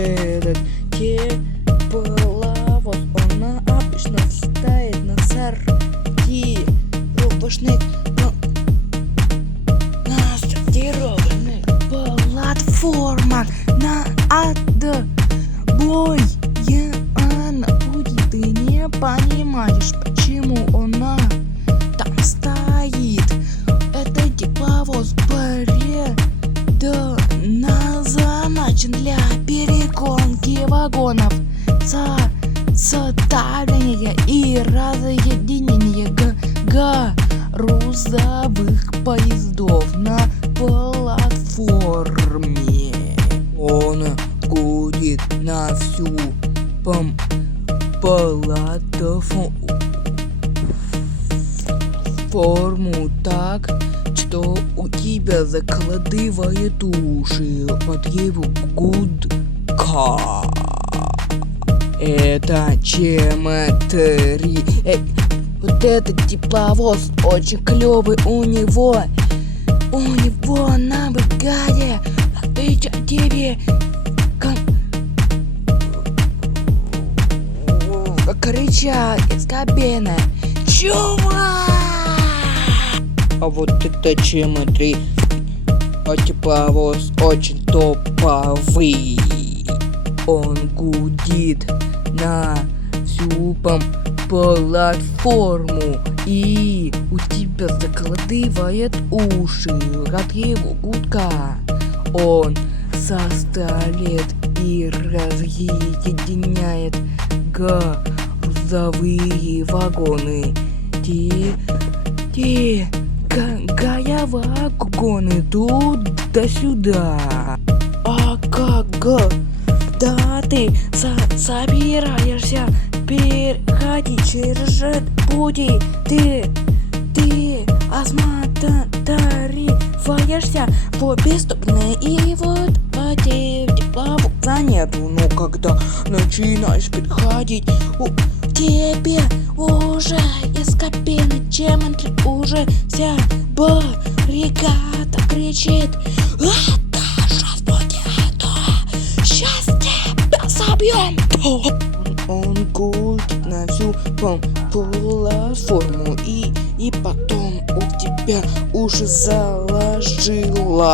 этот тепловоз, он обычно стоит на сортировочных, на сортировочных платформах на отбой. Ты не понимаешь, почему он там стоит. Это тепловоз предназначен для перегонки вагонов, составления и разъединения грузовых поездов на платформе. Он гудит на всю платформу так, что у тебя закладывает уши от его гудка. Это ЧМ-3. Вот этот тепловоз очень клевый, у него навыгация отвечает тебе кричат из кабины: чувак! А вот это ЧМ-3, тепловоз очень топовый. Он гудит на всю платформу, и у тебя закладывает уши от его гудка. Он составляет и разъединяет грузовые вагоны, вагоны туда-сюда. А когда ты собираешься переходить через пути, ты осматриваешься в обе стороны, и вот тепловоза нету. Но когда начинаешь переходить, тебе уже из кабины ЧМ-3 уже вся бригада кричит: это сейчас будет, сейчас тебя собьем. Он гудит на всю платформу, и потом у тебя уши заложила.